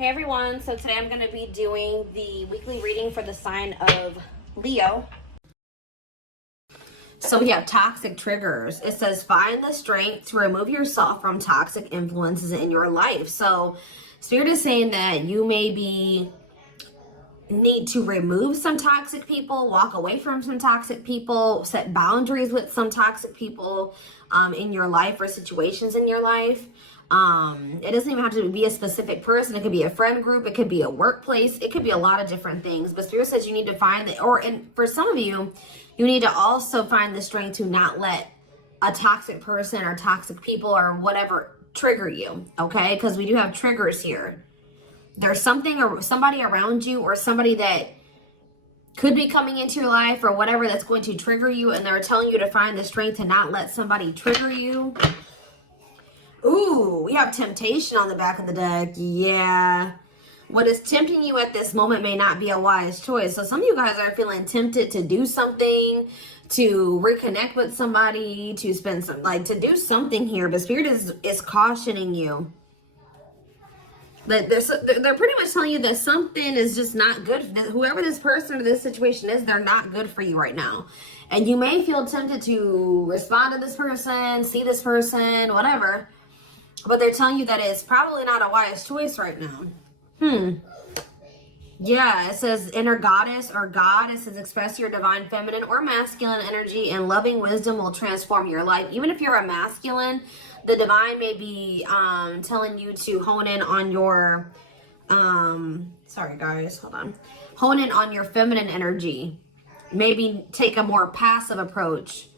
Hey everyone, so today I'm going to be doing the weekly reading for the sign of Leo. So we have toxic triggers. It says find the strength to remove yourself from toxic influences in your life. So Spirit is saying that you maybe need to remove some toxic people, walk away from some toxic people, set boundaries with some toxic people in your life or situations in your life. It doesn't even have to be a specific person. It could be a friend group. It could be a workplace. It could be a lot of different things. But Spirit says you need to find the, and for some of you, you need to also find the strength to not let a toxic person or toxic people or whatever trigger you. Okay, because we do have triggers here. There's something or somebody around you or somebody that could be coming into your life or whatever that's going to trigger you, and they're telling you to find the strength to not let somebody trigger you. Ooh, we have temptation on the back of the deck. Yeah. What is tempting you at this moment may not be a wise choice. So some of you guys are feeling tempted to do something, to reconnect with somebody, to spend some, to do something here. But Spirit is cautioning you. They're pretty much telling you that something is just not good. Whoever this person or this situation is, they're not good for you right now. And you may feel tempted to respond to this person, see this person, whatever. But they're telling you that it's probably not a wise choice right now. Yeah, it says inner goddess or God. It says express your divine feminine or masculine energy, and loving wisdom will transform your life. Even if you're a masculine, the divine may be telling you to hone in on your, sorry guys, hold on. Hone in on your feminine energy. Maybe take a more passive approach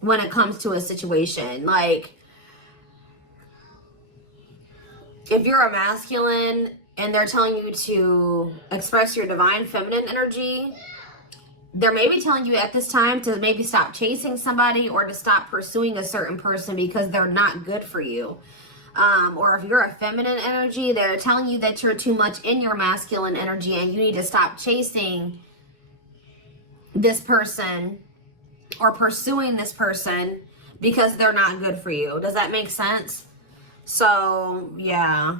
when it comes to a situation. Like, if you're a masculine and they're telling you to express your divine feminine energy, they're maybe telling you at this time to maybe stop chasing somebody or to stop pursuing a certain person because they're not good for you. Or if you're a feminine energy, they're telling you that you're too much in your masculine energy and you need to stop chasing this person or pursuing this person because they're not good for you. Does that make sense? So, yeah.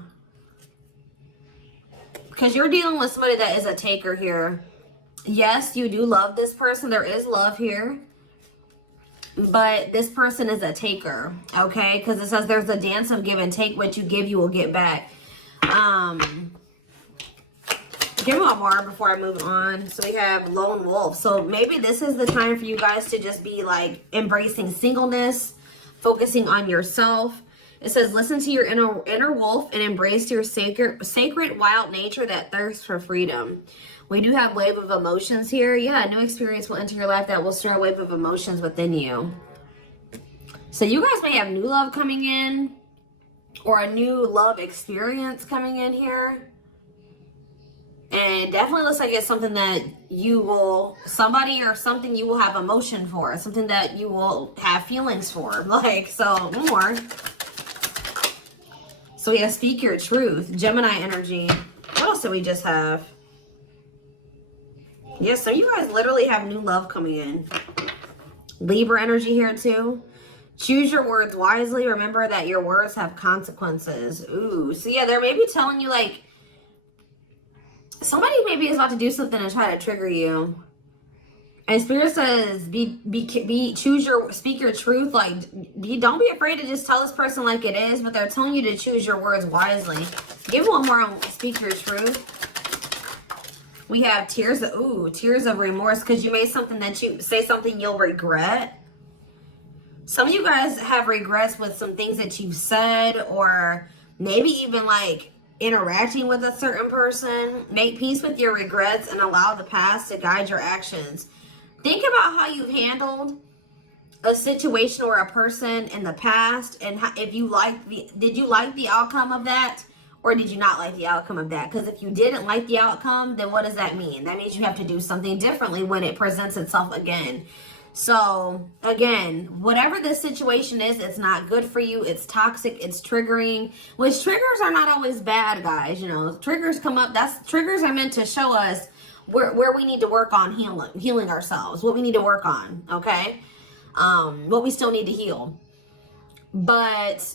Because you're dealing with somebody that is a taker here. Yes, you do love this person. There is love here. But this person is a taker, okay? Because it says there's a dance of give and take. What you give, you will get back. Give me one more before I move on. So we have lone wolf. So maybe this is the time for you guys to just be like embracing singleness, focusing on yourself. It says listen to your inner wolf and embrace your sacred wild nature that thirsts for freedom. We do have wave of emotions here. Yeah, a new experience will enter your life that will stir a wave of emotions within you. So you guys may have new love coming in or a new love experience coming in here. And it definitely looks like it's something that you will, somebody or something you will have emotion for. Something that you will have feelings for. Like, so more. So yeah, speak your truth. Gemini energy. What else do we just have? Yes, so you guys literally have new love coming in. Libra energy here too. Choose your words wisely. Remember that your words have consequences. Ooh, so yeah, they're maybe telling you like, somebody maybe is about to do something and try to trigger you. And Spirit says, speak your truth. Like, don't be afraid to just tell this person like it is, but they're telling you to choose your words wisely. Give one more on speak your truth. We have tears of remorse, because you made something that you say something you'll regret. Some of you guys have regrets with some things that you've said, or maybe even like interacting with a certain person. Make peace with your regrets and allow the past to guide your actions. Think about how you've handled a situation or a person in the past, and how, if you did you like the outcome of that, or did you not like the outcome of that? Because if you didn't like the outcome, then what does that mean? That means you have to do something differently when it presents itself again. So again, whatever this situation is, it's not good for you. It's toxic. It's triggering, which triggers are not always bad, guys. You know, triggers come up. Triggers are meant to show us where we need to work on healing ourselves, what we need to work on. Okay. What we still need to heal. But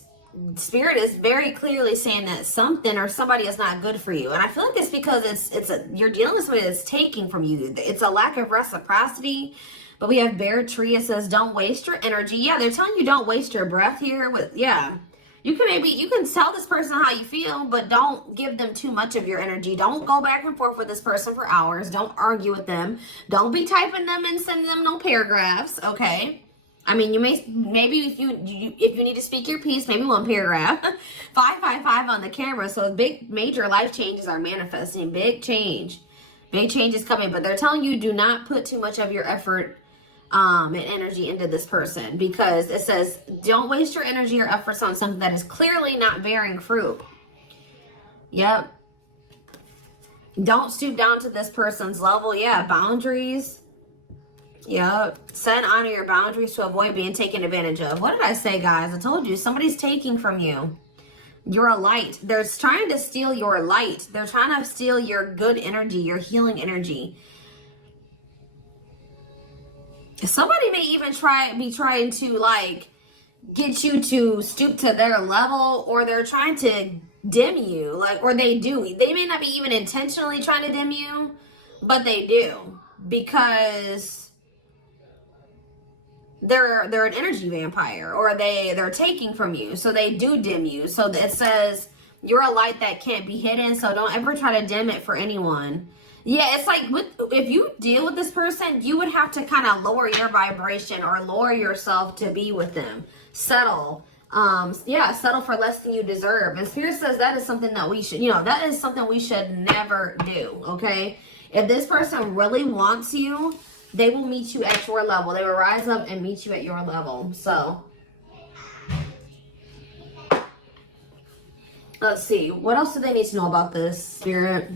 Spirit is very clearly saying that something or somebody is not good for you. And I feel like it's because you're dealing with somebody that's taking from you. It's a lack of reciprocity. But we have Bear Tree. It says, don't waste your energy. Yeah, they're telling you don't waste your breath here. You can tell this person how you feel, but don't give them too much of your energy. Don't go back and forth with this person for hours. Don't argue with them. Don't be typing them and sending them no paragraphs, okay? I mean, maybe if you need to speak your piece, maybe one paragraph. 555 on the camera. So big, major life changes are manifesting. Big change is coming. But they're telling you do not put too much of your effort and energy into this person, because it says don't waste your energy or efforts on something that is clearly not bearing fruit. Yep. Don't stoop down to this person's level. Yeah, boundaries. Yep. Set and honor your boundaries to avoid being taken advantage of. What did I say, guys? I told you, somebody's taking from you. You're a light. They're trying to steal your light. They're trying to steal your good energy, your healing energy. Somebody may even be trying to like get you to stoop to their level, or they're trying to dim you, like, or they do. They may not be even intentionally trying to dim you, but they do, because they're an energy vampire, or they're taking from you, so they do dim you. So it says you're a light that can't be hidden, so don't ever try to dim it for anyone. Yeah, it's like if you deal with this person, you would have to kind of lower your vibration or lower yourself to be with them. Settle. Settle for less than you deserve. And Spirit says that is something that we should, that is something we should never do, okay? If this person really wants you, they will meet you at your level. They will rise up and meet you at your level. So, let's see. What else do they need to know about this, Spirit?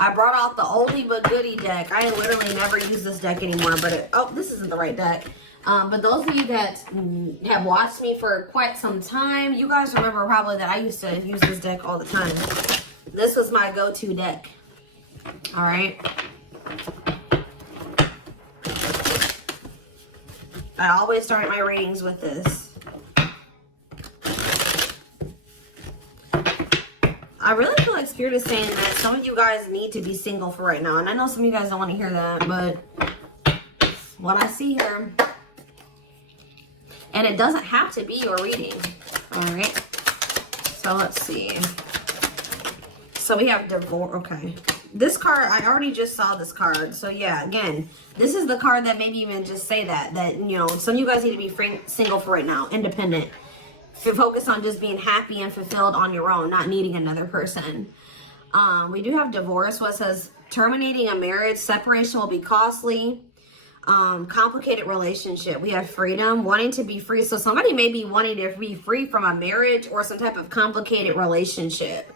I brought out the oldie but goodie deck. I literally never use this deck anymore, but this isn't the right deck. But those of you that have watched me for quite some time, you guys remember probably that I used to use this deck all the time. This was my go-to deck. All right. I always start my readings with this. I really feel like Spirit is saying that some of you guys need to be single for right now. And I know some of you guys don't want to hear that, but what I see here. And it doesn't have to be your reading. All right. So let's see. So we have divorce. Okay. This card, I already just saw this card. So yeah, again, this is the card that maybe even just say that some of you guys need to be single for right now, independent. Focus on just being happy and fulfilled on your own, not needing another person. We do have divorce. What says terminating a marriage, separation will be costly. Complicated relationship. We have freedom, wanting to be free. So somebody may be wanting to be free from a marriage or some type of complicated relationship.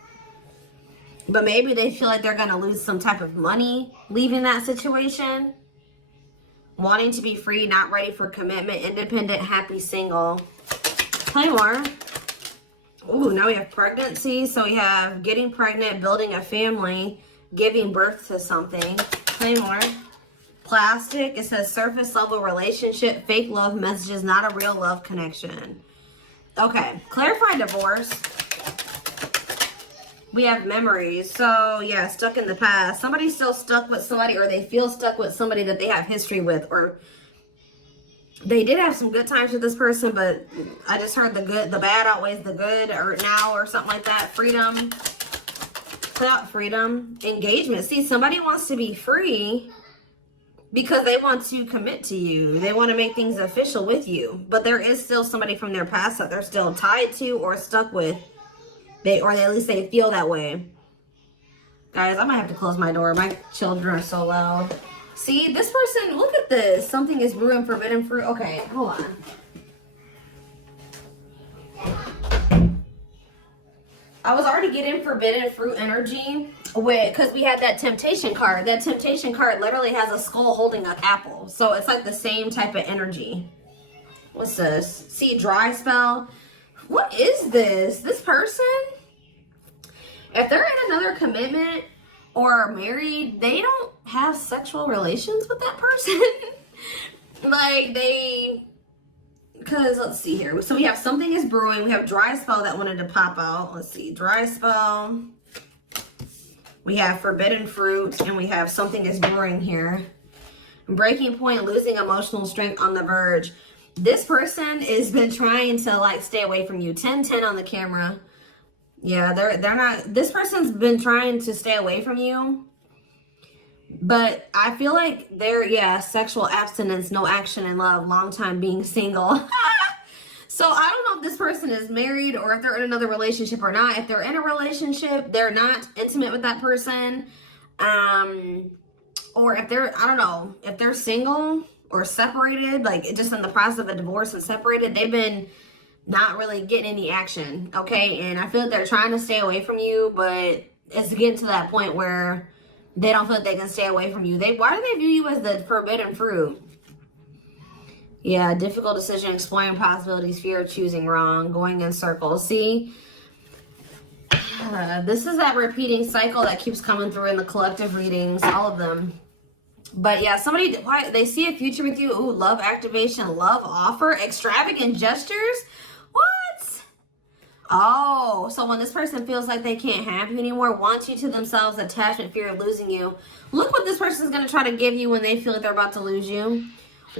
But maybe they feel like they're going to lose some type of money leaving that situation. Wanting to be free, not ready for commitment, independent, happy, single. Play more. Ooh, now we have pregnancy. So we have getting pregnant, building a family, giving birth to something. Play more. Plastic. It says surface level relationship, fake love messages, not a real love connection. Okay. Clarify divorce. We have memories. So yeah, stuck in the past. Somebody's still stuck with somebody, or they feel stuck with somebody that they have history with, or they did have some good times with this person, but I just heard the bad outweighs the good, or now, or something like that. Freedom. Freedom. Engagement. See, somebody wants to be free because they want to commit to you. They want to make things official with you. But there is still somebody from their past that they're still tied to or stuck with. Or at least they feel that way. Guys, I might have to close my door. My children are so loud. See, this person, look at this. Something is brewing forbidden fruit. Okay, hold on. I was already getting forbidden fruit energy because we had that temptation card. That temptation card literally has a skull holding an apple. So it's like the same type of energy. What's this? See, dry spell. What is this? This person, if they're in another commitment or married, they don't have sexual relations with that person. Like because let's see here. So we have something is brewing. We have dry spell that wanted to pop out. Let's see, dry spell. We have forbidden fruit, and we have something is brewing here. Breaking point, losing emotional strength, on the verge. This person has been trying to like stay away from you. 10-10 on the camera. Yeah, they're not. This person's been trying to stay away from you. But I feel like they're, yeah, sexual abstinence, no action in love, long time being single. So I don't know if this person is married or if they're in another relationship or not. If they're in a relationship, they're not intimate with that person. Or if they're, I don't know, if they're single or separated, like just in the process of a divorce and separated, they've been not really getting any action, okay? And I feel like they're trying to stay away from you, but it's getting to that point where they don't feel like they can stay away from you. Why do they view you as the forbidden fruit? Yeah, difficult decision, exploring possibilities, fear of choosing wrong, going in circles. See, this is that repeating cycle that keeps coming through in the collective readings, all of them. But yeah, they see a future with you. Ooh, love activation, love offer, extravagant gestures. What? Oh, so when this person feels like they can't have you anymore, wants you to themselves, attachment, fear of losing you. Look what this person is going to try to give you when they feel like they're about to lose you.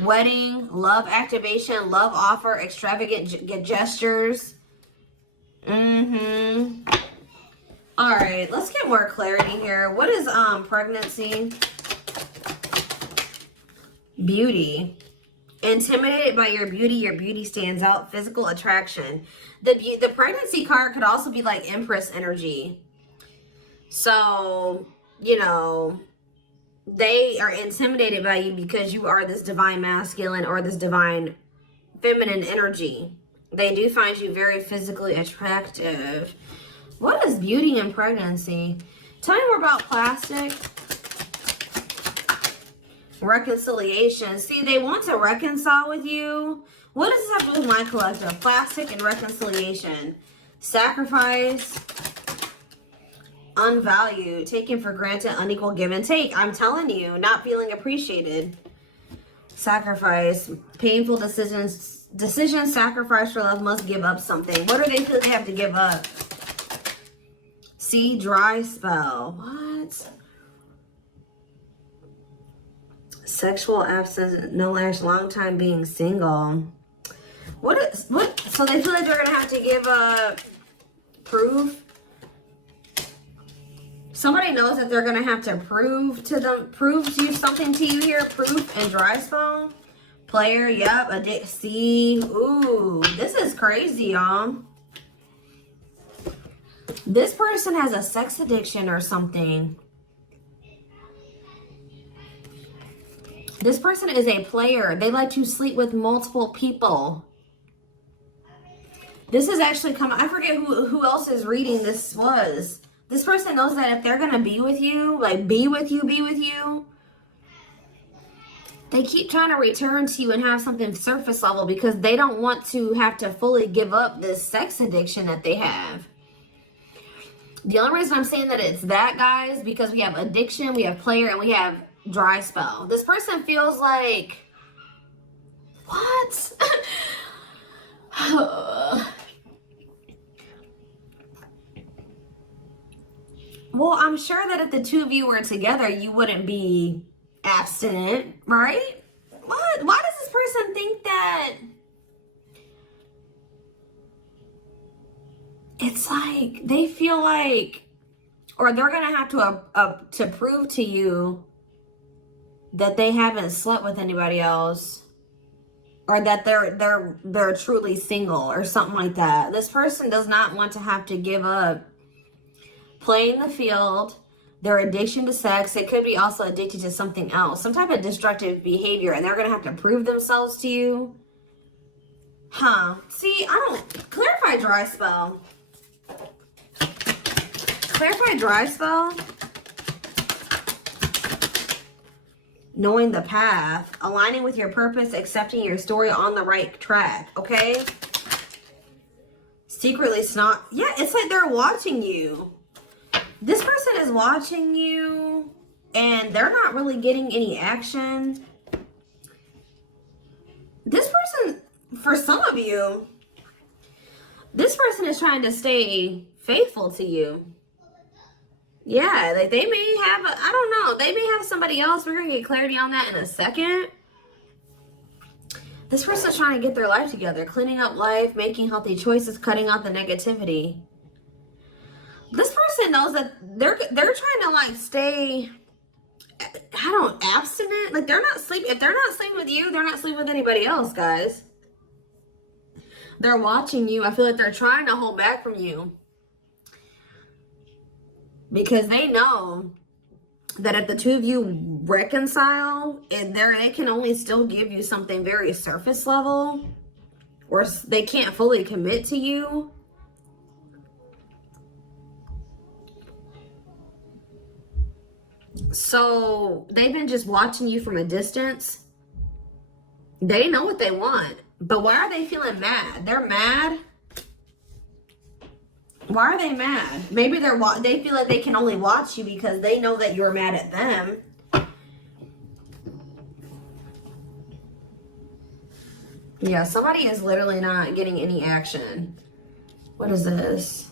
Wedding, love activation, love offer, extravagant gestures. All right, let's get more clarity here. What is pregnancy? Beauty. Intimidated by your beauty stands out. Physical attraction. The pregnancy card could also be like Empress energy. So, you know, they are intimidated by you because you are this divine masculine or this divine feminine energy. They do find you very physically attractive. What is beauty and pregnancy? Tell me more about plastic. Reconciliation. See, they want to reconcile with you. What does this have to do with my collective? Plastic and reconciliation. Sacrifice. Unvalued. Taken for granted. Unequal give and take. I'm telling you, not feeling appreciated. Sacrifice. Painful decisions. Sacrifice for love, must give up something. What do they feel they have to give up? See, dry spell. What? Sexual absence, no lash, long time being single. What? So they feel like they're gonna have to give proof. Somebody knows that they're gonna have to prove something to you here. Proof and dry spell. Player, yep. See, ooh, this is crazy, y'all. This person has a sex addiction or something. This person is a player. They like to sleep with multiple people. This is actually coming. I forget who else's reading this was. This person knows that if they're going to be with you, like be with you, they keep trying to return to you and have something surface level because they don't want to have to fully give up this sex addiction that they have. The only reason I'm saying that it's that, guys, because we have addiction, we have player, and we have dry spell. This person feels like, what? Well, I'm sure that if the two of you were together, you wouldn't be abstinent, right? What? Why does this person think that? It's like they feel like, or they're gonna have to prove to you that they haven't slept with anybody else, or that they're truly single or something like that. This person does not want to have to give up playing the field, their addiction to sex. They could be also addicted to something else, some type of destructive behavior, and they're gonna have to prove themselves to you. See, I don't clarify dry spell. Clarify dry spell. Knowing the path, aligning with your purpose, accepting your story, on the right track, okay? Secretly snot. Yeah, it's like they're watching you. This person is watching you and they're not really getting any action. This person, for some of you, this person is trying to stay faithful to you. Yeah, like they may have, I don't know, they may have somebody else. We're going to get clarity on that in a second. This person's trying to get their life together, cleaning up life, making healthy choices, cutting out the negativity. This person knows that they're trying to like stay, abstinent. Like they're not sleeping. If they're not sleeping with you, they're not sleeping with anybody else, guys. They're watching you. I feel like they're trying to hold back from you. Because they know that if the two of you reconcile, and they can only still give you something very surface level, or they can't fully commit to you. So they've been just watching you from a distance. They know what they want, but why are they feeling mad? They're mad. Why are they mad? Maybe they feel like they can only watch you because they know that you're mad at them. Yeah, somebody is literally not getting any action. What is this?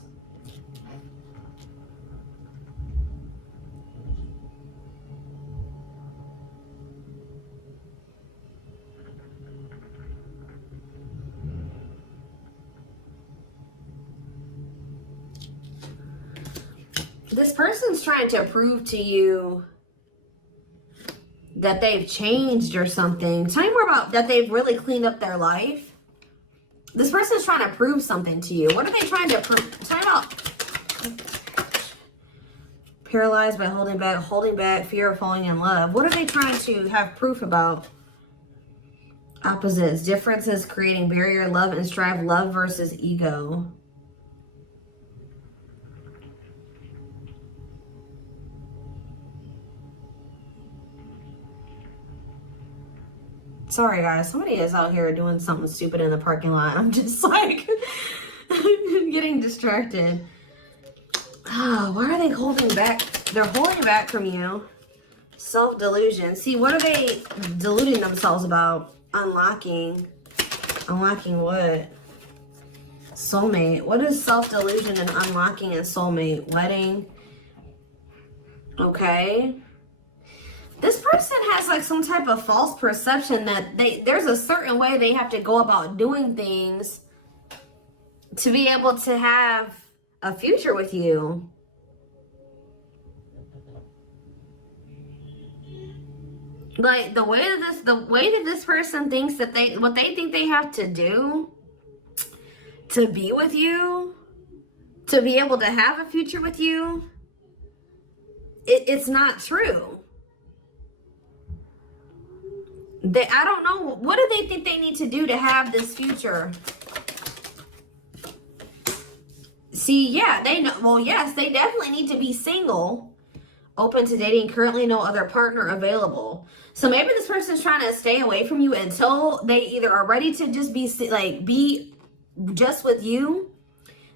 This person's trying to prove to you that they've changed or something. Tell me more about that. They've really cleaned up their life. This person's trying to prove something to you. What are they trying to prove? Tell me about paralyzed by holding back, fear of falling in love. What are they trying to have proof about? Opposites, differences, creating barrier, love and strive, love versus ego. Sorry, guys. Somebody is out here doing something stupid in the parking lot. I'm just like getting distracted. Oh, why are they holding back? They're holding back from you. Self-delusion. See, what are they deluding themselves about? Unlocking. Unlocking what? Soulmate. What is self-delusion and unlocking and soulmate? Wedding. Okay. This person has like some type of false perception that there's a certain way they have to go about doing things to be able to have a future with you. Like the way that this person thinks that what they think they have to do to be with you, to be able to have a future with you, it's not true. I don't know. What do they think they need to do to have this future? See, yeah, they know. Well, yes, they definitely need to be single, open to dating, currently no other partner available. So maybe this person's trying to stay away from you until they either are ready to just be just with you.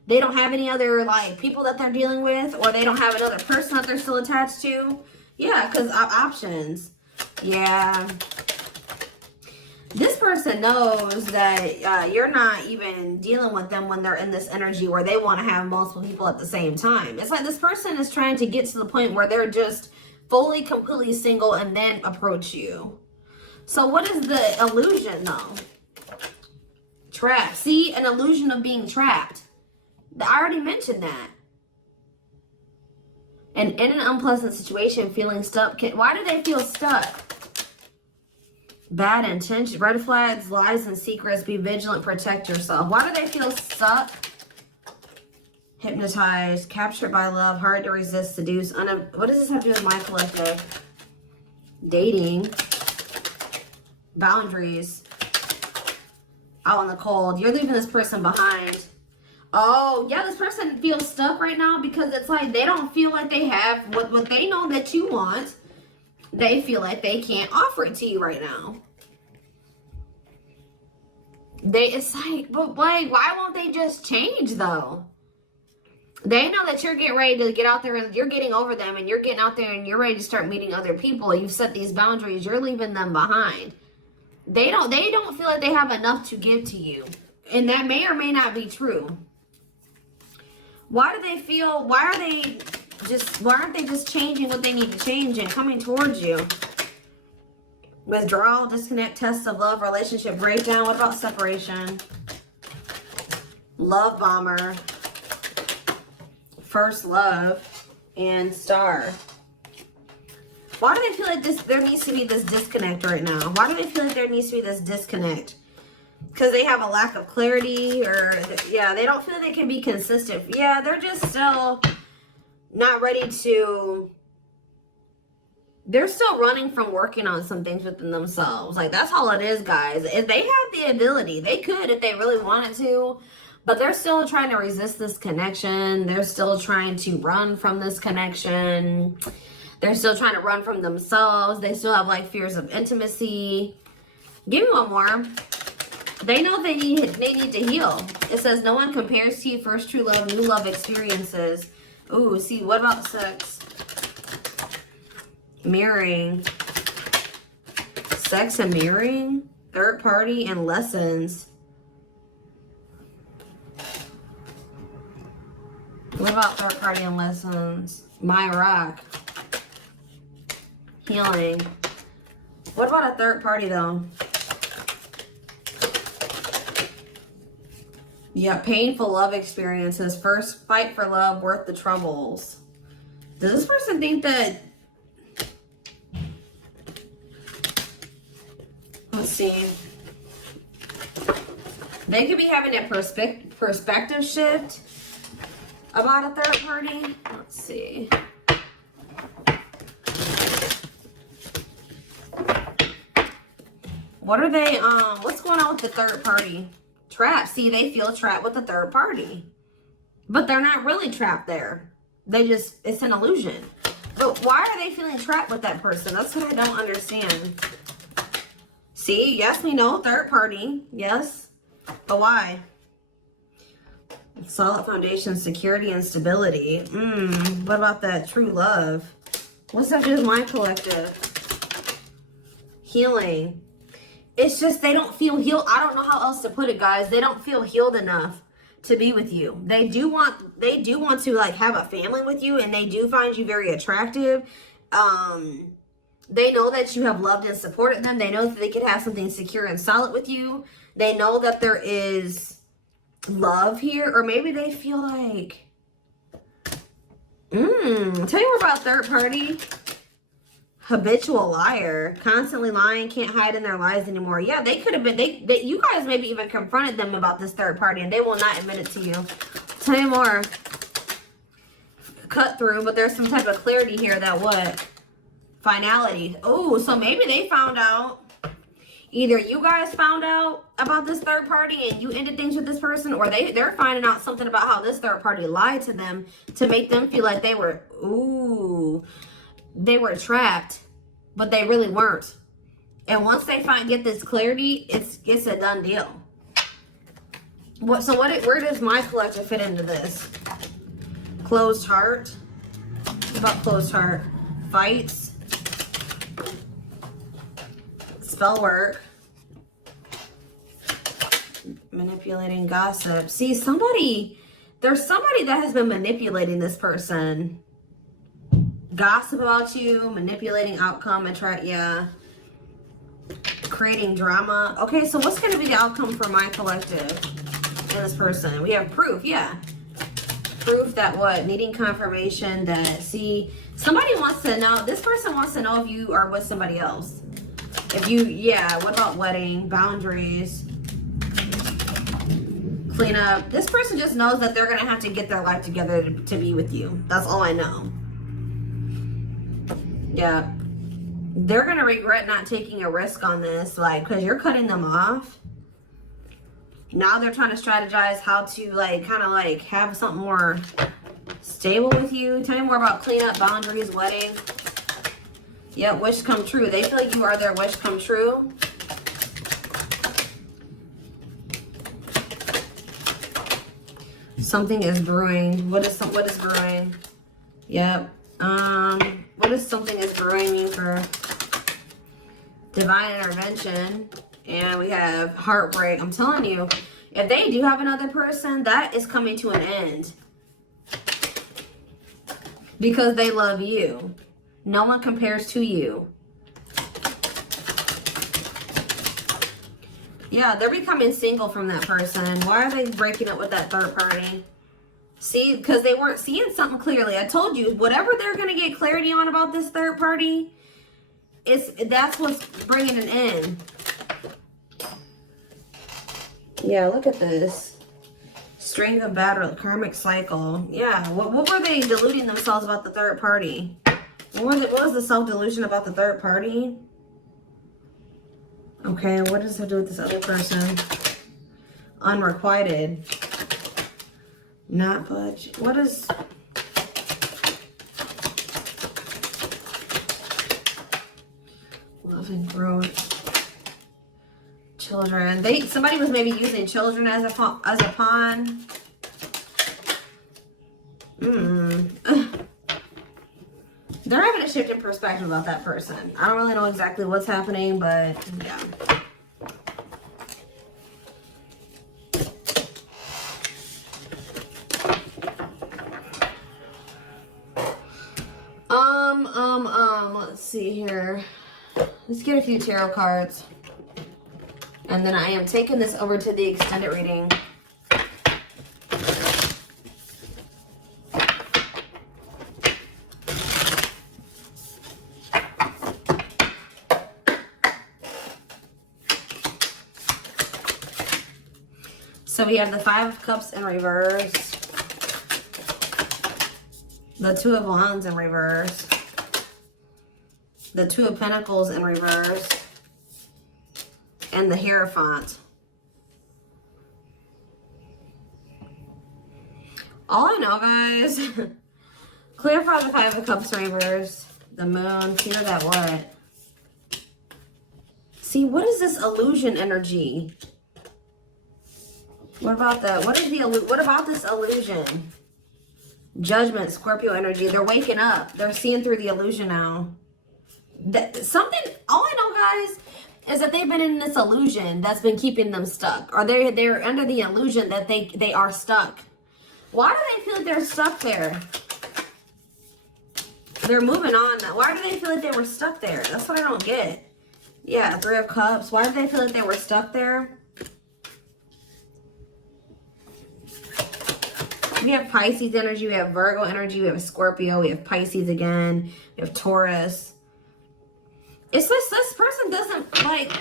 They don't have any other like people that they're dealing with, or they don't have another person that they're still attached to. Yeah, because options. Yeah. This person knows that you're not even dealing with them when they're in this energy where they want to have multiple people at the same time. It's like this person is trying to get to the point where they're just fully, completely single and then approach you. So what is the illusion though? Trapped. See, an illusion of being trapped. I already mentioned that. And in an unpleasant situation, feeling stuck. Why do they feel stuck? Bad intention, red flags, lies and secrets, be vigilant, protect yourself. Why do they feel stuck? Hypnotized, captured by love, hard to resist, seduce. What does this have to do with my collective? Dating. Boundaries. Out in the cold. You're leaving this person behind. Oh, yeah, this person feels stuck right now because it's like they don't feel like they have what they know that you want. They feel like they can't offer it to you right now. It's like, but like, why won't they just change though? They know that you're getting ready to get out there and you're getting over them and you're getting out there and you're ready to start meeting other people. You've set these boundaries. You're leaving them behind. They don't feel like they have enough to give to you. And that may or may not be true. Why do they feel, why aren't they just changing what they need to change and coming towards you? Withdrawal, disconnect, test of love, relationship breakdown. What about separation? Love bomber, first love, and star. Why do they feel like there needs to be this disconnect right now? Why do they feel like there needs to be this disconnect? Because they have a lack of clarity, or yeah, they don't feel they can be consistent. Yeah, they're just still not ready to, they're still running from working on some things within themselves. Like, that's all it is, guys. If they have the ability, they could if they really wanted to, but they're still trying to resist this connection. They're still trying to run from this connection. They're still trying to run from themselves. They still have like fears of intimacy. Give me one more. They know they need to heal. It says no one compares to you. First true love, new love experiences. Ooh, see, what about sex? Mirroring. Sex and mirroring. Third party and lessons. What about third party and lessons? My rock. Healing. What about a third party though? Yeah, painful love experiences. First fight for love, worth the troubles. Does this person think that... Let's see. They could be having a perspective shift about a third party. Let's see. What are they, what's going on with the third party? Trapped. See, they feel trapped with the third party. But they're not really trapped there. They just, it's an illusion. But why are they feeling trapped with that person? That's what I don't understand. See, yes, we know, third party. Yes. But why? Solid foundation, security, and stability. What about that true love? What's up with my collective? Healing. It's just they don't feel healed. I don't know how else to put it, guys. They don't feel healed enough to be with you. They do want to like have a family with you, and they do find you very attractive. They know that you have loved and supported them. They know that they could have something secure and solid with you. They know that there is love here, or maybe they feel like tell you more about third party. Habitual liar, constantly lying, can't hide in their lies anymore. Yeah, they could have been, you guys maybe even confronted them about this third party, and they will not admit it to you. Tell you more. Cut through, but there's some type of clarity here that what? Finality. Oh, so maybe they found out. Either you guys found out about this third party and you ended things with this person, or they're finding out something about how this third party lied to them to make them feel like they were, they were trapped, but they really weren't. And once they get this clarity, it's a done deal. Where does my collective fit into this? Closed heart. What about closed heart? Fights. Spell work. Manipulating, gossip. See, there's somebody that has been manipulating this person. Gossip about you, manipulating outcome, creating drama. Okay, so what's going to be the outcome for my collective and this person? We have proof, proof that what? Needing confirmation that, see, somebody wants to know, this person wants to know if you are with somebody else. If you, what about wedding, boundaries, clean up. This person just knows that they're going to have to get their life together to be with you. That's all I know. Yeah, they're going to regret not taking a risk on this, like, because you're cutting them off. Now they're trying to strategize how to, like, kind of, like, have something more stable with you. Tell me more about cleanup, boundaries, wedding. Yeah, wish come true. They feel like you are their wish come true. Something is brewing. What is brewing? Yep. What does something is brewing mean for divine intervention? And we have heartbreak. I'm telling you, if they do have another person, that is coming to an end. Because they love you. No one compares to you. Yeah, they're becoming single from that person. Why are they breaking up with that third party? See, because they weren't seeing something clearly. I told you, whatever they're going to get clarity on about this third party, that's what's bringing an end. Yeah, look at this. String of battle, karmic cycle. Yeah, what were they deluding themselves about the third party? What was the self-delusion about the third party? Okay, what does it do with this other person? Unrequited. Not budge. What is... Love and growth. Children. Somebody was maybe using children as a pawn. They're having a shift in perspective about that person. I don't really know exactly what's happening, but yeah. Let's see here. Let's get a few tarot cards. And then I am taking this over to the extended reading. So we have the Five of Cups in reverse. The Two of Wands in reverse. The Two of Pentacles in reverse. And the Hierophant. All I know, guys, clarify the Five of Cups in reverse. The Moon, clear that what? See, what is this illusion energy? What about that? What about this illusion? Judgment, Scorpio energy. They're waking up. They're seeing through the illusion now. All I know, guys, is that they've been in this illusion that's been keeping them stuck. Or they're under the illusion that they are stuck. Why do they feel like they're stuck there? They're moving on now. Why do they feel like they were stuck there? That's what I don't get. Yeah, Three of Cups. Why do they feel like they were stuck there? We have Pisces energy, we have Virgo energy, we have Scorpio, we have Pisces again, we have Taurus. It's just this person doesn't like...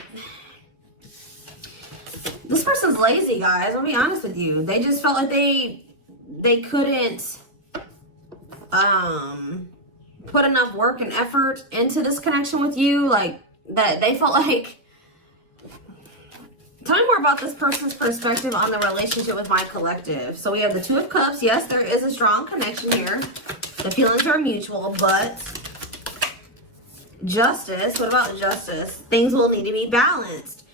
This person's lazy, guys. I'll be honest with you. They just felt like they couldn't put enough work and effort into this connection with you. Like, that they felt like... Tell me more about this person's perspective on the relationship with my collective. So we have the Two of Cups. Yes, there is a strong connection here. The feelings are mutual, but Justice. What about Justice? Things will need to be balanced.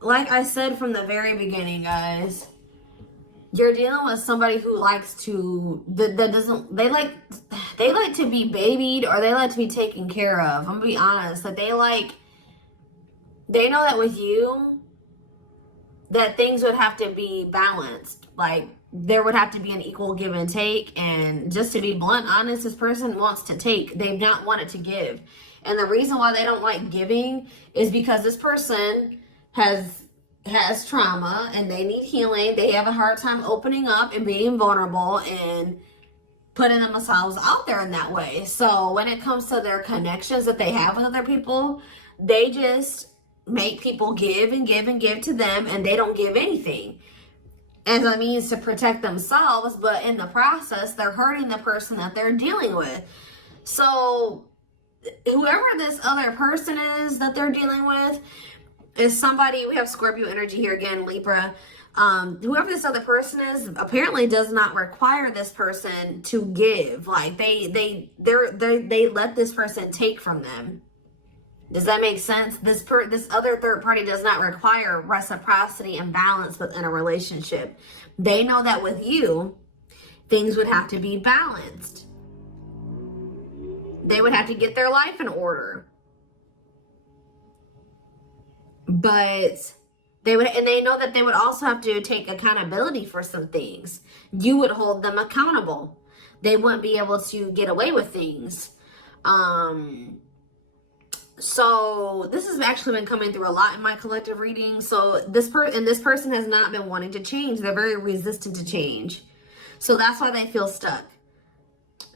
Like I said from the very beginning, guys, you're dealing with somebody who likes to they like to be babied, or they like to be taken care of. I'm gonna be honest, that they know that with you, that things would have to be balanced. Like, there would have to be an equal give and take. And just to be blunt, honest, this person wants to take. They've not wanted to give. And the reason why they don't like giving is because this person has trauma and they need healing. They have a hard time opening up and being vulnerable and putting themselves out there in that way. So when it comes to their connections that they have with other people, they just make people give and give and give to them, and they don't give anything as a means to protect themselves, but in the process they're hurting the person that they're dealing with. So whoever this other person is that they're dealing with is somebody, we have Scorpio energy here again, Libra. Whoever this other person is apparently does not require this person to give. Like, they let this person take from them. Does that make sense? This other third party does not require reciprocity and balance within a relationship. They know that with you, things would have to be balanced. They would have to get their life in order. But they would, and they know that they would also have to take accountability for some things. You would hold them accountable. They wouldn't be able to get away with things. So this has actually been coming through a lot in my collective reading. So this person has not been wanting to change. They're very resistant to change. So that's why they feel stuck.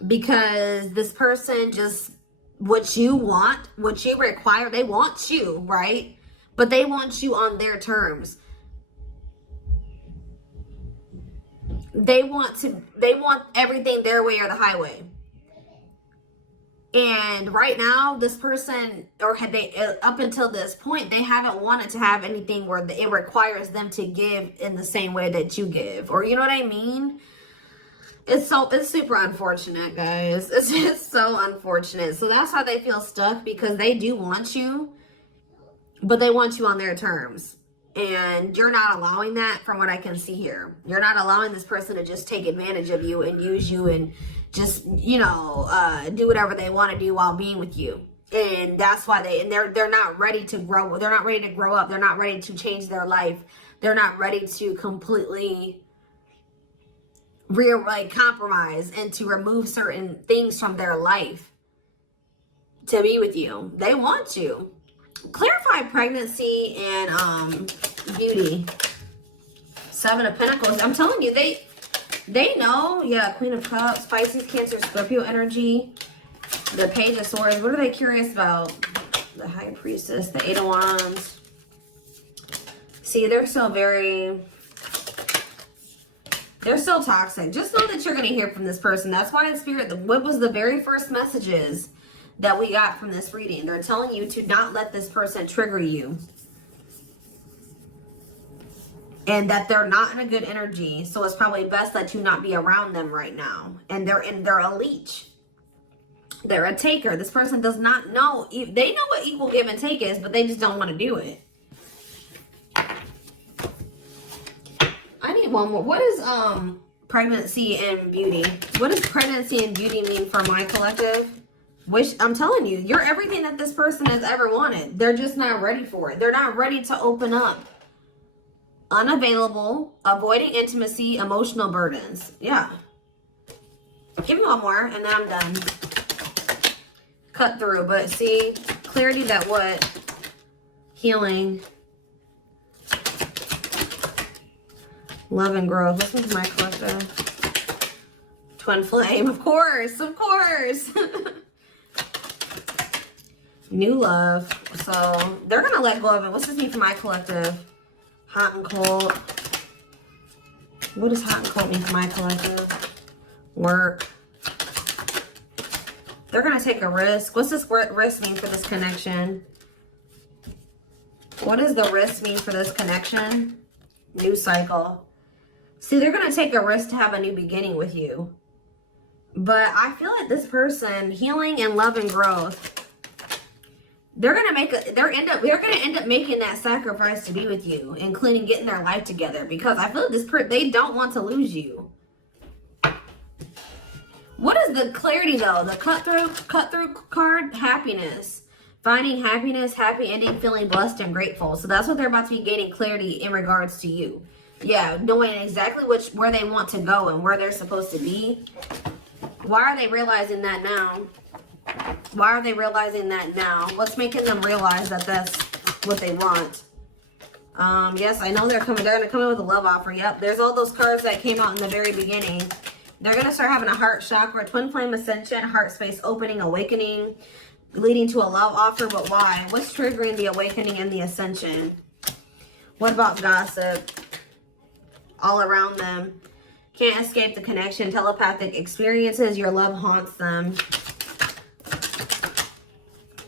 Because this person just, what you want, what you require, they want you, right? But they want you on their terms. They want everything their way or the highway. And right now, this person, or had they, up until this point, they haven't wanted to have anything where it requires them to give in the same way that you give. Or you know what I mean? It's super unfortunate, guys. It's just so unfortunate. So that's why they feel stuck, because they do want you, but they want you on their terms. And you're not allowing that, from what I can see here. You're not allowing this person to just take advantage of you and use you and just, you know, do whatever they want to do while being with you. And that's why they're not ready to grow. They're not ready to grow up. They're not ready to change their life. They're not ready to completely compromise and to remove certain things from their life to be with you. They want you. Clarify pregnancy and beauty. 7 of Pentacles. I'm telling you, they know. Yeah, Queen of Cups, Pisces, Cancer, Scorpio energy. The Page of Swords. What are they curious about? The High Priestess, the 8 of Wands. See, they're so toxic. Just know that you're going to hear from this person. That's why in Spirit, what was the very first messages that we got from this reading? They're telling you to not let this person trigger you. And that they're not in a good energy. So it's probably best that you not be around them right now. And they're a leech. They're a taker. This person does not know. They know what equal give and take is, but they just don't want to do it. I need one more. What is pregnancy and beauty? What does pregnancy and beauty mean for my collective? I'm telling you, you're everything that this person has ever wanted. They're just not ready for it. They're not ready to open up. Unavailable, avoiding intimacy, emotional burdens. Yeah. Give me one more and then I'm done. Cut through, but see, clarity that what? Healing. Love and growth. This one's my collective. Twin flame, of course, of course. New love. So they're gonna let go of it. What's this mean for my collective? Hot and cold. What does hot and cold mean for my collective? Work. They're gonna take a risk. What's this risk mean for this connection? What does the risk mean for this connection? New cycle. See, they're going to take a risk to have a new beginning with you. But I feel like this person, healing and love and growth, they're going to end up making that sacrifice to be with you, including getting their life together, because I feel like they don't want to lose you. What is the clarity though? The cut through card, happiness. Finding happiness, happy ending, feeling blessed and grateful. So that's what they're about to be gaining clarity in regards to you. Yeah, knowing exactly where they want to go and where they're supposed to be. Why are they realizing that now? Why are they realizing that now? What's making them realize that that's what they want? Yes, I know they're going to come in with a love offer. Yep, there's all those cards that came out in the very beginning. They're going to start having a heart chakra, twin flame ascension, heart space opening, awakening, leading to a love offer. But why? What's triggering the awakening and the ascension? What about gossip? All around them. Can't escape the connection. Telepathic experiences. Your love haunts them.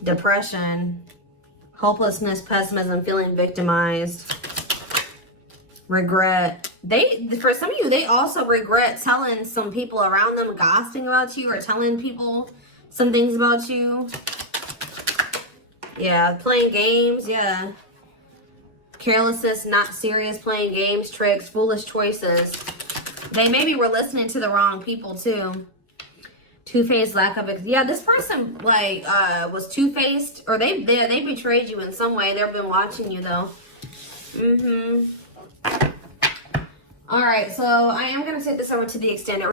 Depression. Hopelessness, pessimism, feeling victimized. Regret. For some of you, they also regret telling some people around them, gossiping about you or telling people some things about you. Yeah, playing games. Yeah. Carelessness, not serious, playing games, tricks, foolish choices. They maybe were listening to the wrong people too. Two-faced, lack of, yeah, this person, like, was two-faced, or they betrayed you in some way. They've been watching you, though. All right, so I am going to take this over to the extended